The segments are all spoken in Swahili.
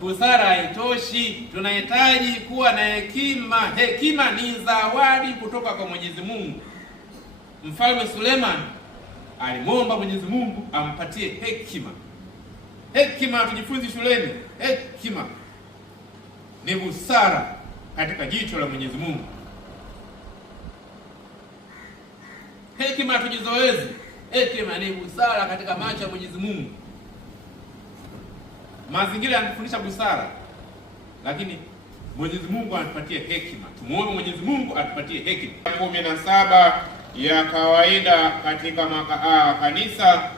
busara haitoshi, tunahitaji kuwa na hekima. Hekima ni zawadi kutoka kwa Mwenyezi Mungu. Mfalme Suleiman alimwomba Mwenyezi Mungu ampatie hekima. Hekima tujifunze shuleni. Hekima ni busara katika jicho la Mwenyezi Mungu. Hekima tujizoezi. Hekima ni busara katika macho ya Mwenyezi Mungu. Mazingira yanatufundisha busara, lakini Mwenyezi Mungu anatupatie hekima. Tumuombe Mwenyezi Mungu atupatie hekima. 17 ya kawaida katika kanisa.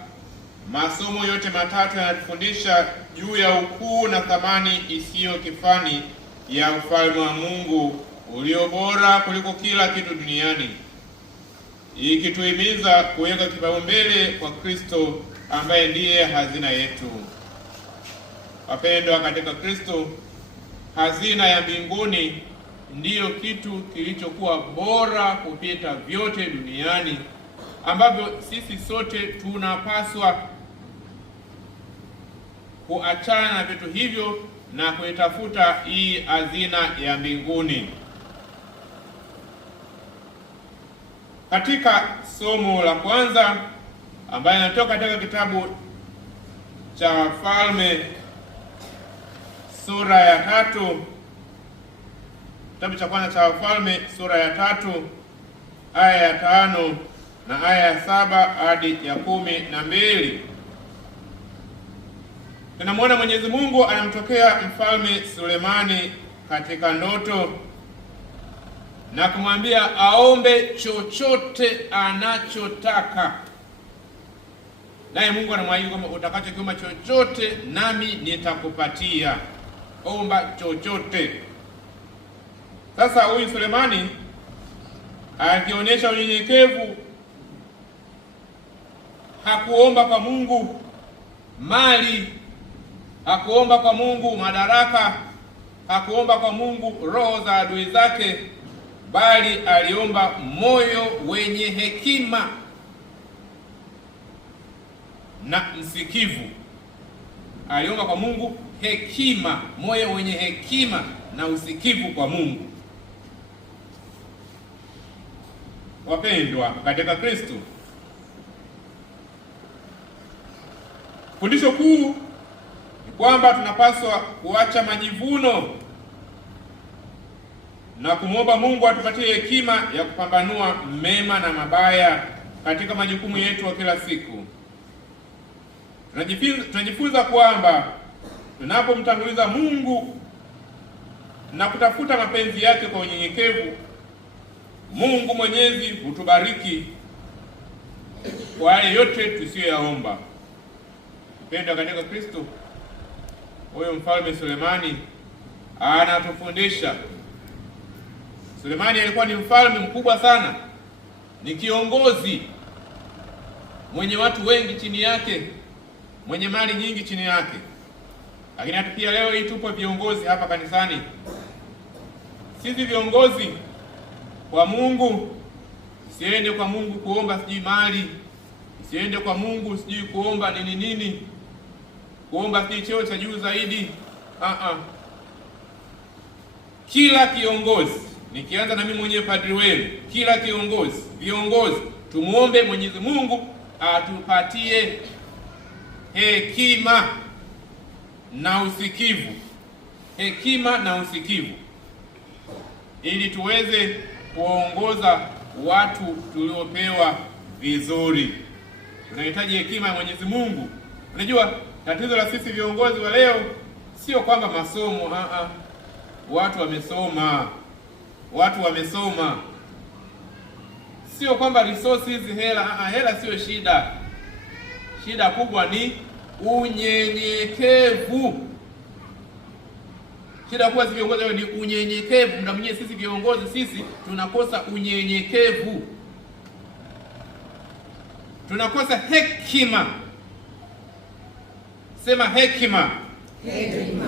Masomo yote matatu yanatufundisha juu ya ukuu na thamani isiyo kifani ya ufalme wa Mungu ulio bora kuliko kila kitu duniani, ikituhimiza kuweka kipaumbele kwa Kristo ambaye ndiye hazina yetu. Wapendwa katika Kristo, hazina ya mbinguni ndiyo kitu kilichokuwa bora kupita vyote duniani, ambavyo sisi sote tunapaswa kuachana na vitu hivyo na kuitafuta hii hazina ya mbinguni. Katika somo la kwanza ambayo inatoka katika kitabu cha Wafalme sura ya 3, kitabu cha kwanza cha Wafalme sura ya 3 aya ya 5 na aya ya 7 hadi ya 12. Tunamwona Mwenyezi Mungu anamtokea Mfalme Sulemani katika ndoto na kumwambia aombe chochote anachotaka. Naye Mungu anamwahidi kwamba utakachokiomba chochote nami nitakupatia. Omba chochote. Sasa huyu Sulemani akionyesha unyenyekevu, hakuomba kwa Mungu mali, hakuomba kwa Mungu madaraka, hakuomba kwa Mungu roho za adui zake, bali aliomba moyo wenye hekima na msikivu. Aliomba kwa Mungu hekima, moyo wenye hekima na usikivu kwa Mungu. Wapendwa katika Kristo, fundisho kuu ni kwamba tunapaswa kuacha majivuno na kumwomba Mungu atupatie hekima ya kupambanua mema na mabaya katika majukumu yetu ya kila siku. Tunajifunza kwamba tunapomtanguliza Mungu na kutafuta mapenzi yake kwa unyenyekevu, Mungu Mwenyezi hutubariki kwa yale yote tusiyoyaomba. Mpendwa katika Kristo, huyo Mfalme Sulemani anatufundisha. Sulemani alikuwa ni mfalme mkubwa sana, ni kiongozi mwenye watu wengi chini yake, mwenye mali nyingi chini yake. Lakini hata pia leo hii tupo viongozi hapa kanisani. Sisi viongozi kwa Mungu, siende kwa Mungu kuomba sijui mali, siende kwa Mungu sijui kuomba nini, kuomba sijui cheo cha juu zaidi. Kila kiongozi, nikianza na mimi mwenyewe padri wenu, kila kiongozi, viongozi, tumuombe Mwenyezi Mungu atupatie hekima na usikivu. Hekima na usikivu, ili tuweze kuongoza watu tuliopewa vizuri. Tunahitaji hekima ya Mwenyezi Mungu. Unajua tatizo la sisi viongozi wa leo sio kwamba masomo, watu wamesoma. Sio kwamba resources, hela sio shida. Shida kubwa ni unyenyekevu. Shida kubwa sisi viongozi ni unyenyekevu. Muda mwingine sisi viongozi sisi tunakosa unyenyekevu. Tunakosa hekima. Sema hekima. Hekima.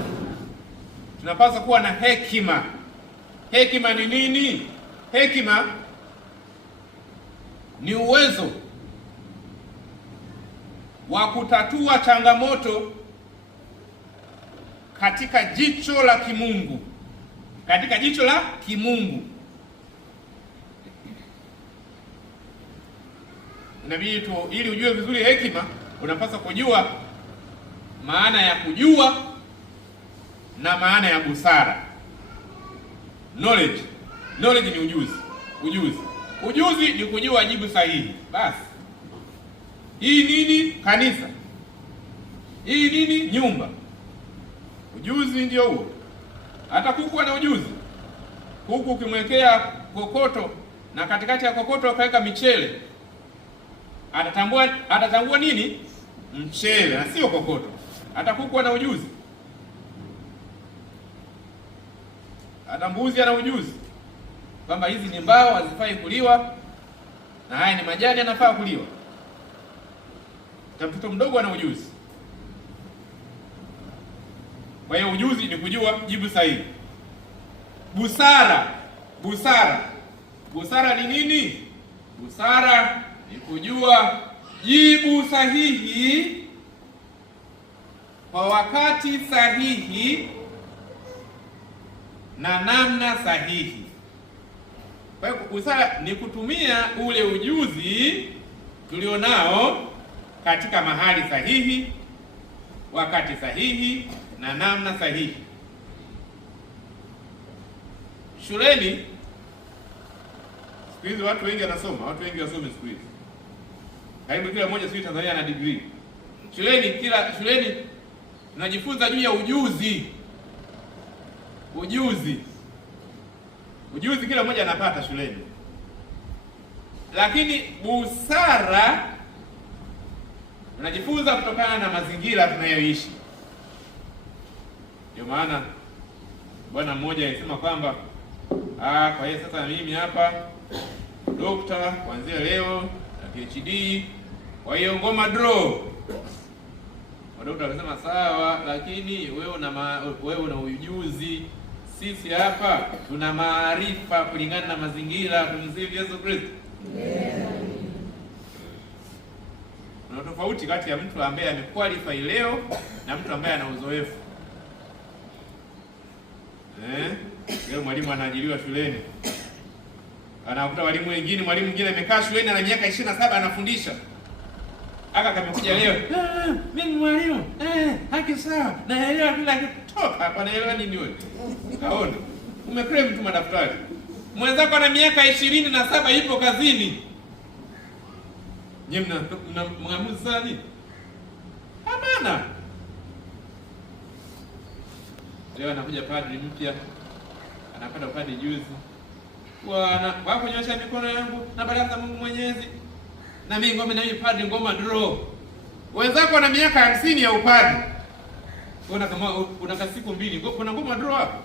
Tunapaswa kuwa na hekima. Hekima ni nini? Hekima ni uwezo wa kutatua changamoto katika jicho la kimungu, katika jicho la kimungu. Nabii tu, ili ujue vizuri hekima, unapaswa kujua maana ya kujua na maana ya busara. Knowledge ni ujuzi ni kujua jibu sahihi. Basi hii nini? Kanisa. Hii nini? Nyumba. Ujuzi ndio huo. Hata kuku ana ujuzi. Kuku ukimwekea kokoto na katikati ya kokoto akaweka michele, atatambua nini? Mchele na sio kokoto. Hata kuku ana ujuzi. Hata mbuzi ana ujuzi kwamba hizi ni mbao hazifai kuliwa na haya ni majani yanafaa kuliwa. Mtoto mdogo ana ujuzi. Kwa hiyo ujuzi ni kujua jibu sahihi. Busara ni nini? Busara ni kujua jibu sahihi kwa wakati sahihi na namna sahihi. Kwa hiyo busara ni kutumia ule ujuzi tulionao katika mahali sahihi, wakati sahihi na namna sahihi. Shuleni siku hizi watu wengi wasome siku hizi. Karibu kila mmoja siku Tanzania ana degree. Shuleni tunajifunza juu ya ujuzi kila mmoja anapata shuleni. Lakini busara tunajifunza kutokana na mazingira tunayoishi. Ndio maana bwana mmoja alisema kwamba kwa hiyo sasa mimi hapa dokta kuanzia leo na PhD, kwa hiyo ngoma draw. Dokta akasema sawa, lakini wewe una ujuzi, sisi hapa tuna maarifa kulingana na mazingira. Tumsifu Yesu Kristo. Kuna tofauti kati ya mtu ambaye amequalify leo na mtu ambaye ana uzoefu. Leo mwalimu anaajiriwa shuleni, anakuta mwalimu mwingine amekaa shuleni ana miaka 27 anafundisha. Kamekuja leo, mimi mwalimu, haki sawa, naelewa kila kitu. Toka hapa, naelewa nini wewe? Kaona umeclaim tu madaftari. Mwenzako ana miaka 27 ipo kazini. Nyinyi mnaamuzi sana. Hapana. Leo anakuja padri mpya, anapata upadri juzi. Bwana, wako nyosha mikono yangu na baraka Mungu Mwenyezi. Na mimi ngome na mimi padri ngoma draw. Wenzako wana miaka 50 ya upadri. Kuna kama una siku mbili, kuna ngoma draw hapo.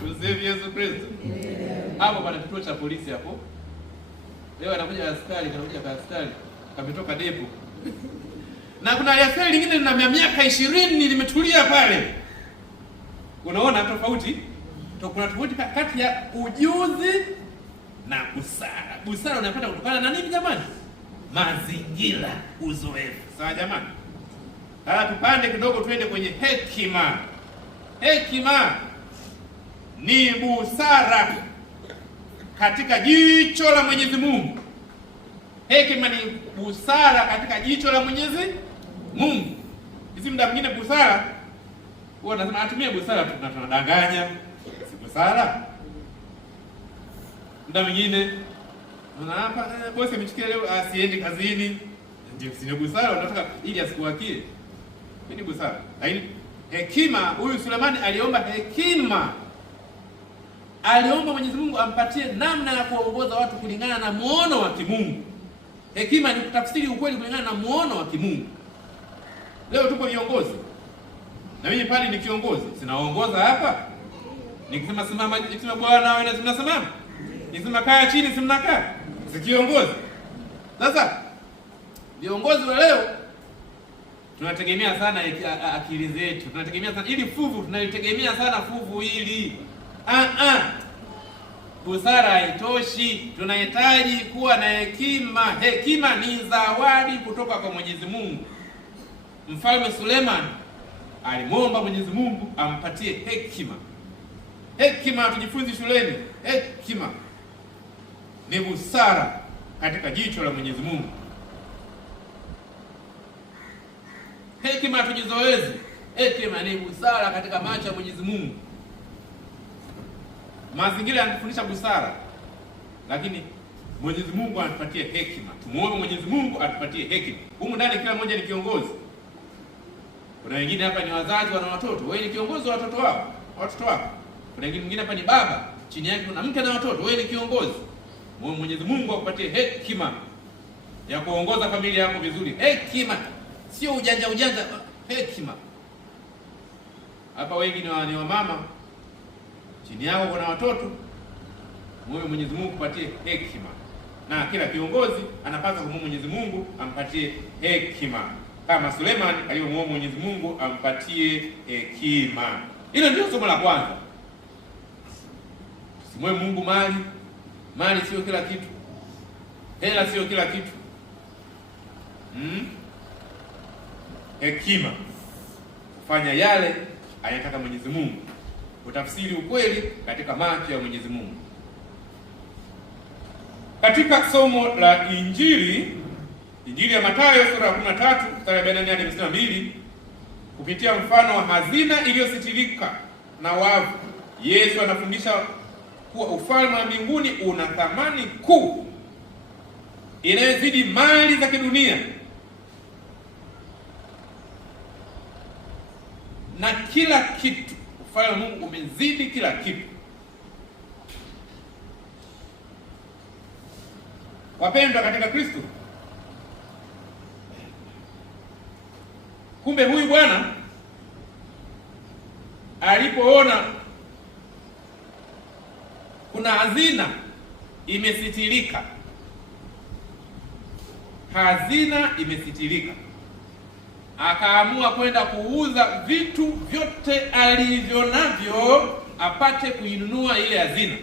Tumsifu Yesu Kristo. Hapo bwana kituo cha polisi hapo. Leo anakuja askari, kametoka depo. Na kuna askari lingine lina miaka 20 limetulia pale. Unaona tofauti? Kuna tofauti kati ya ujuzi na busara. Busara unapata kutokana na nini jamani? Mazingira, uzoefu. Sawa jamani? Tupande kidogo tuende kwenye hekima. Hekima ni busara katika jicho la Mwenyezi Mungu. Hekima ni busara katika jicho la Mwenyezi Mungu. Hizi muda mwingine busara huwa nasema atumie busara tunadanganya. Si busara. Muda mwingine hapa bosi amechikia leo asiende kazini. Ndio si busara, unataka ili asikuwakie. Ni busara. Lakini hekima, huyu Sulemani aliomba hekima. Aliomba Mwenyezi Mungu ampatie namna ya kuongoza watu kulingana na muono wa kimungu. Hekima ni kutafsiri ukweli kulingana na muono wa kimungu. Leo tupo viongozi. Na mimi pale ni kiongozi, sinaongoza hapa. Nikisema simama, nikisema bwana wewe lazima simama. Nikisema kaa chini si mnakaa. Si kiongozi. Sasa viongozi wa leo tunategemea sana akili zetu. Tunategemea sana ili fuvu, tunalitegemea sana fuvu hili. Busara haitoshi. Tunahitaji kuwa na hekima. Hekima ni zawadi kutoka kwa Mwenyezi Mungu. Mfalme Suleiman alimwomba Mwenyezi Mungu ampatie hekima. Hekima hatujifunzi shuleni. Hekima ni busara katika jicho la Mwenyezi Mungu. Hekima hatujizoezi. Hekima ni busara katika macho ya Mwenyezi Mungu. Mazingira yanatufundisha busara, lakini Mwenyezi Mungu anatupatie hekima. Tumuombe Mwenyezi Mungu atupatie hekima. Humu ndani kila mmoja ni kiongozi. Kuna wengine hapa ni wazazi, wana watoto. Wewe ni kiongozi wa watoto wako. Kuna wengine hapa ni baba, chini yake kuna mke na watoto. Wewe ni kiongozi. Mwenyezi Mungu akupatie hekima ya kuongoza familia yako vizuri. Hekima sio ujanja. Hekima. Hapa wengi ni wamama, chini yako kuna watoto. Mwenyezi Mungu akupatie hekima. Na kila kiongozi anapaswa kumwomba Mwenyezi Mungu ampatie hekima, kama Suleiman aliyomwomba Mwenyezi Mungu ampatie hekima. Hilo ndio somo la kwanza. Tusimwombe Mungu mali. Mali sio kila kitu. Hela sio kila kitu. Hekima kufanya yale anayotaka Mwenyezi Mungu, utafsiri ukweli katika macho ya Mwenyezi Mungu. Katika somo la Injili ya Mathayo sura ya 13 mstari wa 44 hadi 52, kupitia mfano wa hazina iliyositirika na wavu, Yesu anafundisha kuwa ufalme wa mbinguni una thamani kuu inayozidi mali za kidunia, na kila kitu. Ufalme wa Mungu umezidi kila kitu. Wapendwa katika Kristo, kumbe huyu bwana alipoona kuna hazina imesitirika, akaamua kwenda kuuza vitu vyote alivyo navyo apate kuinunua ile hazina.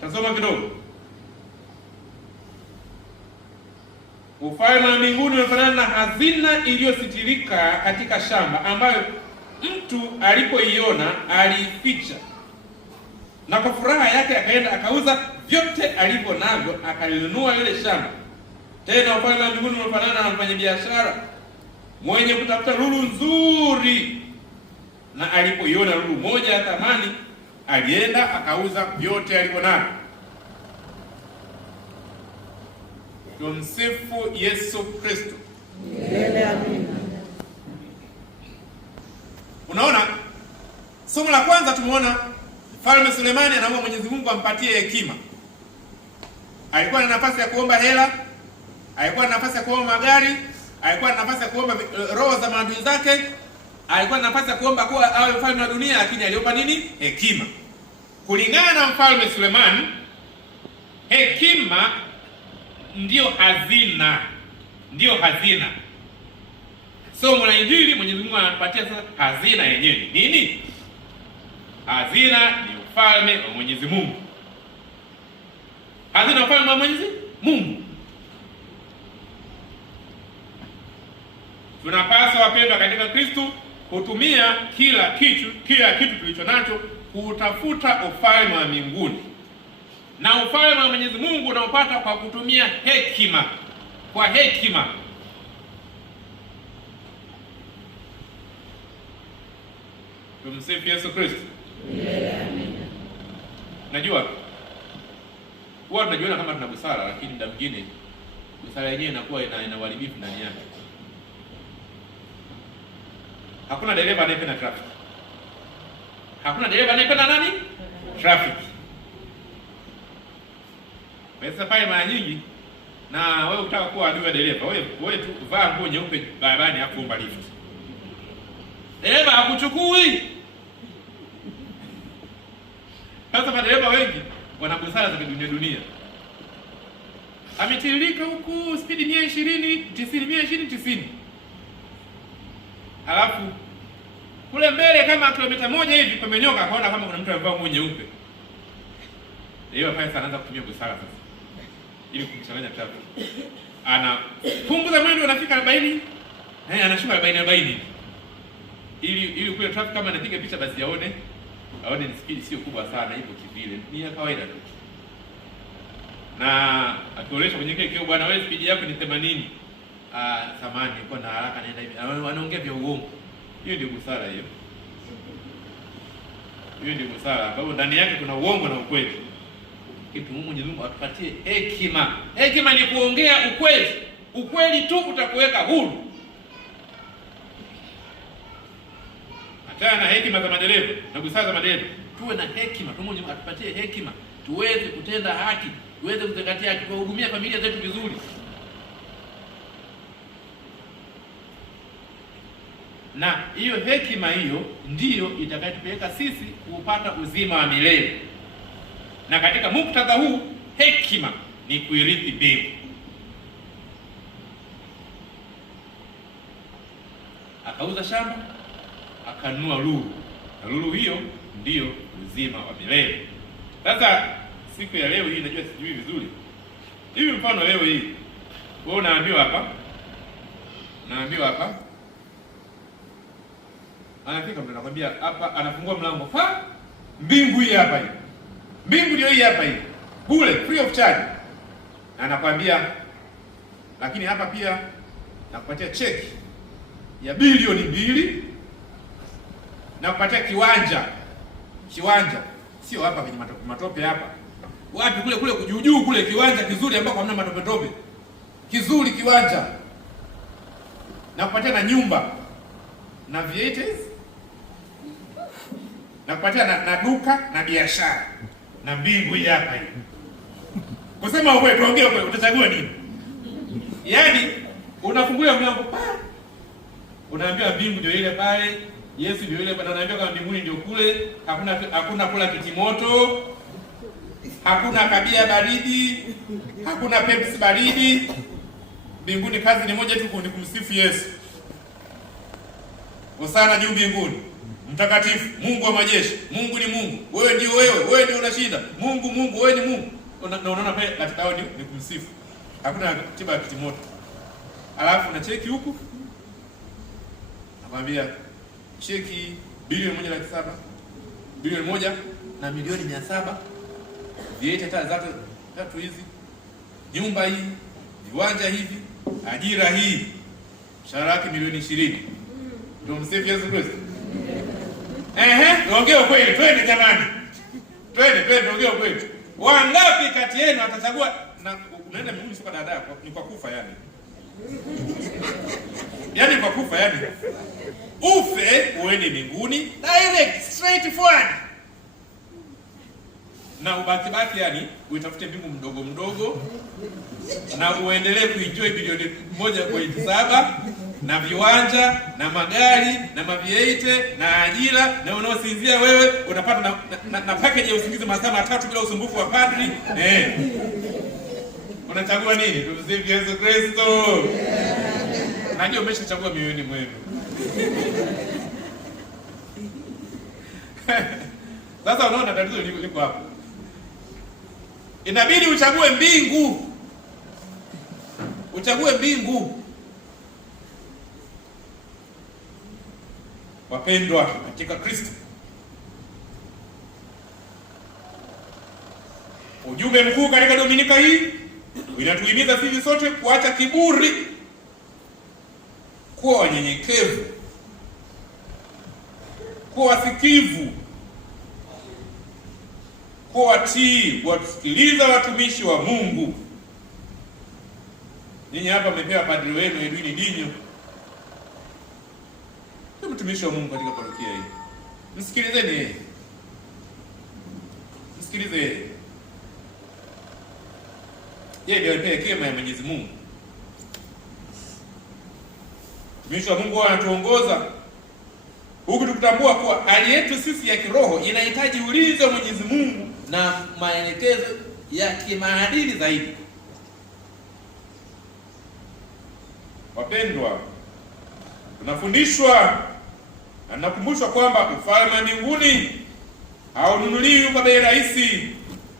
Tasoma kidogo. Ufalme wa mbinguni umefanana na hazina iliyositirika katika shamba, ambayo mtu alipoiona aliificha, na kwa furaha yake akaenda akauza vyote alivyo navyo akalinunua ile shamba. Tena ufalme wa mbinguni umefanana na mfanyabiashara mwenye kutafuta lulu nzuri, na alipoiona lulu moja ya thamani alienda akauza vyote alivyo navyo. Tumsifu Yesu Kristo. Amina. Unaona, somo la kwanza tumeona Mfalme Sulemani anaomba Mwenyezi Mungu ampatie hekima. Alikuwa na nafasi ya kuomba hela, alikuwa na nafasi ya kuomba magari, alikuwa na nafasi ya kuomba roho za maadui zake, alikuwa na nafasi ya kuomba kuwa awe mfalme wa dunia, lakini aliomba nini? Hekima. Kulingana na Mfalme Sulemani, hekima ndiyo hazina. Somo la Injili, Mwenyezi Mungu anapatia sasa hazina yenyewe nini? Hazina ni ufalme wa Mwenyezi Mungu. Hazina ya ufalme wa Mwenyezi Mungu. Tunapaswa wapendwa katika Kristo kutumia kila kitu tulicho nacho kutafuta ufalme wa mbinguni. Na ufalme wa Mwenyezi Mungu unaopata kwa kutumia hekima. Kwa hekima. Tumsifu Yesu Kristo. Najua huwa tunajiona kama tuna busara, lakini muda mwingine busara yenyewe inakuwa ina uharibifu ndani yake. Hakuna dereva anayependa traffic. Hakuna dereva anayependa nani? Traffic. Pesa pale mara nyingi, na wewe ukitaka kuwa adui wa dereva, wewe tu vaa nguo nyeupe barabarani hapo omba lift. Dereva hakuchukui. Sasa madereva wengi wana busara za dunia. Ametiririka huku speed 120, 90. Halafu kule mbele kama kilomita moja hivi pamenyoka, akaona kama kuna mtu amevaa nguo nyeupe. Dereva pale anaanza kutumia busara sasa ili kumchanganya traffic. anapunguza mwendo, anafika 40, anashuka 40 ili kule traffic kama anapiga picha basi aone ni speed sio kubwa sana, ipo kivile, ni ya kawaida tu. Na akionyesha kwenye kile bwana, wewe speed yako ni 80. Samani niko na haraka naenda hivi. Wanaongea vya uongo. Hiyo ndio busara hiyo. Hiyo ndio busara. Sababu ndani yake kuna uongo na ukweli. Kitu Mwenyezi Mungu atupatie hekima. Hekima ni kuongea ukweli. Ukweli tu utakuweka huru. Achana na hekima za madereva na busara za madereva. Tuwe na hekima. Mungu atupatie hekima. Tuweze kutenda haki. Tuweze kuzingatia haki, kuhudumia familia zetu vizuri. Na hiyo hekima hiyo ndiyo itakayotupeleka sisi kupata uzima wa milele. Na katika muktadha huu hekima ni kuirithi mbingu. Akauza shamba, akanunua lulu. Na lulu hiyo ndiyo uzima wa milele. Sasa siku ya leo hii najua sijui vizuri. Hivi mfano leo hii wewe unaambiwa hapa. Anafika mtu anakuambia hapa, anafungua mlango. Mbingu hii hapa hii. Mbingu ndio hii hapa hii. Bure, free of charge. Na anakuambia lakini hapa pia nakupatia cheki ya bilioni 2 na kupatia kiwanja. Sio hapa kwenye matope hapa. Wapi kule kujujuu kule, kiwanja kizuri ambako hamna matope. Kizuri kiwanja. Na kupatia na nyumba na vietes na kupatia na duka na biashara na mbingu hii hapa hii. Kusema wewe tuongee wewe utachagua nini? Yaani unafungulia mlango unaambiwa mbingu ndio ile pale, Yesu ndio ile pale, unaambiwa kama mbinguni ndio kule, hakuna kula kitimoto, hakuna kabia baridi, hakuna Pepsi baridi. Mbinguni kazi ni moja tu, ni kumsifu Yesu. Hosana juu mbinguni. Mtakatifu, Mungu wa majeshi, Mungu ni Mungu. Wewe ndio unashinda. Mungu, wewe ni Mungu. Unaona pale katika hao ni kumsifu. Hakuna tiba ya kitimoto. Alafu na cheki huku. Nakwambia cheki bilioni 1.7. Bilioni 1 na milioni 700. Viete tatu hizi. Nyumba hii, viwanja hivi, ajira hii. Mshahara wake milioni 20. Ndio msifu Yesu Kristo. Ongea ukweli, twende jamani. Twende ongea ukweli. Wangapi kati yenu atachagua na unaenda mbinguni sio kwa dada yako, ni kwa kufa yani. Yaani kwa kufa yani. Ufe uende mbinguni direct straight forward. Na ubaki yani uitafute mbingu mdogo na uendelee kuenjoy bilioni 1.7 na viwanja na magari na mavieite na ajira, na unaosinzia wewe unapata na package ya usingizi masaa 3 bila usumbufu wa padri. Unachagua nini? Tumsifu Yesu Kristo. Najua umeshachagua mioyoni mwenu. Sasa unaona tatizo liko hapo. Inabidi uchague mbingu. Uchague mbingu. Wapendwa katika Kristo, ujumbe mkuu katika Dominika hii inatuhimiza sisi sote kuacha kiburi, kuwa wanyenyekevu, kuwa wasikivu, kuwa watii, kuwasikiliza watumishi wa Mungu. Ninyi hapa mmepewa padri wenu Edwin Dinyo, mtumishi wa Mungu katika parokia hii. Msikilizeni yeye. Msikilize yeye. Yeye ndiye alipewa hekima ya Mwenyezi Mungu. Mtumishi wa Mungu anatuongoza huku tukitambua kuwa hali yetu sisi ya kiroho inahitaji ulinzi wa Mwenyezi Mungu na maelekezo ya kimaadili zaidi. Wapendwa, tunafundishwa na nakumbushwa kwamba ufalme wa mbinguni haununuliwi kwa bei rahisi,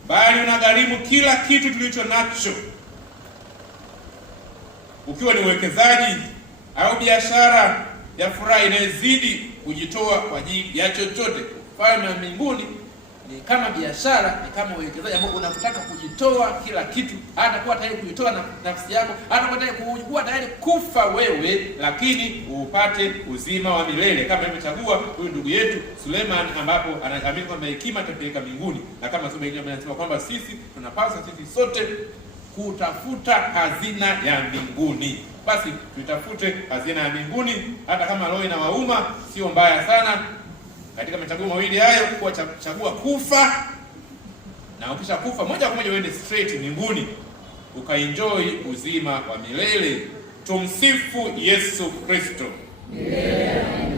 bali unagharimu kila kitu tulicho nacho. ukiwa ni uwekezaji au biashara ya furaha inayozidi kujitoa kwa ajili ya chochote. Ufalme wa mbinguni ni kama biashara, ni kama uwekezaji ambao unataka kujitoa kila kitu, hata kuwa tayari kujitoa na nafsi yako, hata kuwa tayari kufa wewe, lakini upate uzima wa milele, kama alivyochagua huyu ndugu yetu Suleiman, ambapo anaamini kwamba hekima itapeleka mbinguni, na kama somo hili linasema kwamba sisi tunapaswa sisi sote kutafuta hazina ya mbinguni. Basi tutafute hazina ya mbinguni, hata kama roho inawauma, sio mbaya sana. Katika machaguo mawili hayo, kuwa chagua kufa, na ukisha kufa moja kwa moja uende straight mbinguni ukaenjoy uzima wa milele. Tumsifu Yesu Kristo. Yeah.